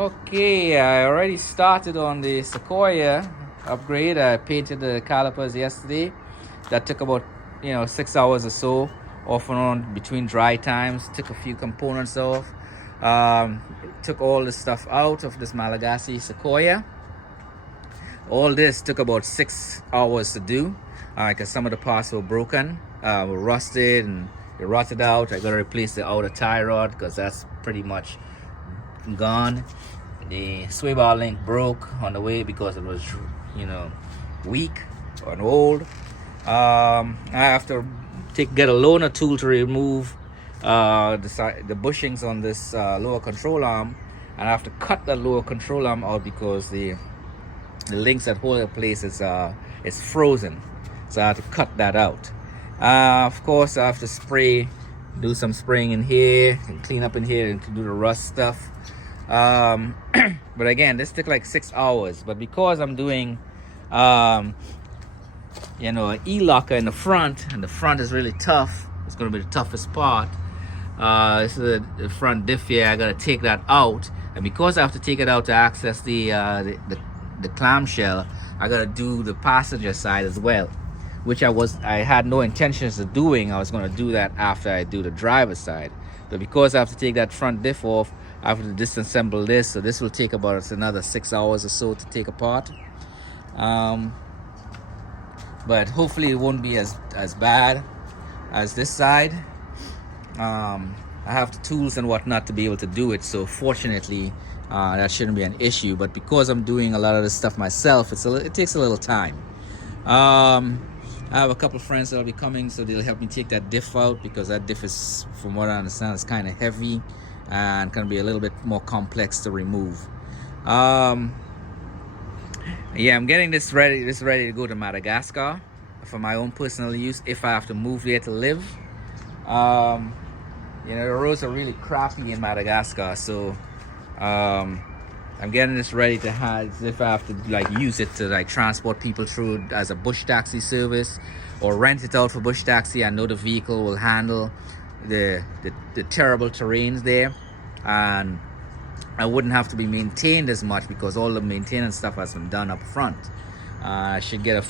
Okay, I already started on the sequoia upgrade. I painted the calipers yesterday. That took about 6 hours or so, off and on between dry times. Took a few components off. Took all the stuff out of this Malagasy sequoia. All this took about 6 hours to do because some of the parts were broken, were rusted, and it rotted out. I gotta replace the outer tie rod because that's pretty much gone. The sway bar link broke on the way because it was weak and old. I have to get a loaner tool to remove the bushings on this lower control arm, and I have to cut that lower control arm out because the links that hold it in place is frozen, so I have to cut that out. Of course, I have to do some spraying in here and clean up in here and do the rust stuff. But again, this took like 6 hours. But because I'm doing an e-locker in the front, and the front is really tough, it's going to be the toughest part. This is the front diff here. I got to take that out, and because I have to take it out to access the clamshell, I got to do the passenger side as well, which I had no intentions of doing. I was going to do that after I do the driver's side, but because I have to take that front diff off, I have to disassemble this, so this will take about another 6 hours or so to take apart. But hopefully it won't be as bad as this side. I have the tools and whatnot to be able to do it, so fortunately that shouldn't be an issue. But because I'm doing a lot of this stuff myself, it takes a little time. I have a couple of friends that'll be coming, so they'll help me take that diff out, because that diff is, from what I understand, is kind of heavy and can be a little bit more complex to remove. I'm getting this ready to go to Madagascar for my own personal use if I have to move there to live. The roads are really crappy in Madagascar, so I'm getting this ready to have, if I have to use it to transport people through as a bush taxi service, or rent it out for bush taxi. I know the vehicle will handle the terrible terrains there, and I wouldn't have to be maintained as much because all the maintenance stuff has been done up front. I should get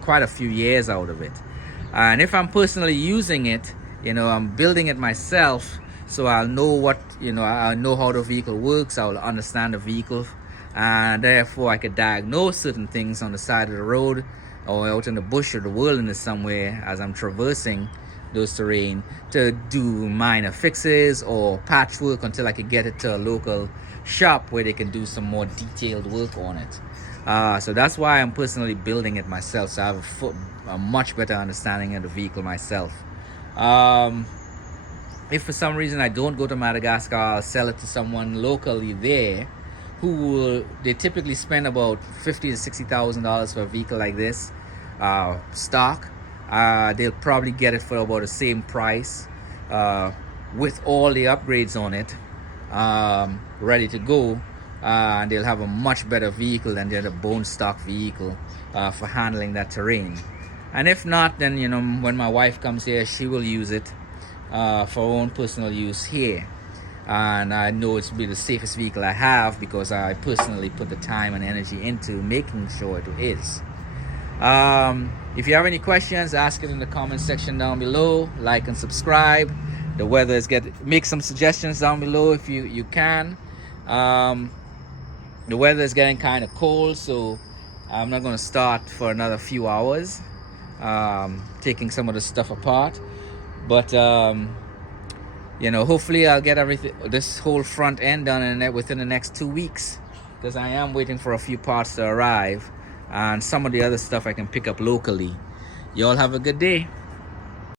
quite a few years out of it. And if I'm personally using it, I'm building it myself, so I'll know I know how the vehicle works. I'll understand the vehicle, and therefore I could diagnose certain things on the side of the road or out in the bush or the wilderness somewhere as I'm traversing those terrain, to do minor fixes or patchwork until I could get it to a local shop where they can do some more detailed work on it. So that's why I'm personally building it myself, so I have a much better understanding of the vehicle myself. If for some reason I don't go to Madagascar, I'll sell it to someone locally there they typically spend about $50,000 to $60,000 for a vehicle like this, stock. They'll probably get it for about the same price with all the upgrades on it, ready to go, and they'll have a much better vehicle than the bone stock vehicle for handling that terrain. And if not, then when my wife comes here, she will use it for her own personal use here, and I know it's be the safest vehicle I have because I personally put the time and energy into making sure it is. If you have any questions, ask it in the comment section down below. Like and subscribe. The weather is make some suggestions down below if you can. The weather is getting kind of cold, so I'm not going to start for another few hours taking some of the stuff apart. But hopefully I'll get this whole front end done within the next 2 weeks, because I am waiting for a few parts to arrive, and some of the other stuff I can pick up locally. Y'all have a good day.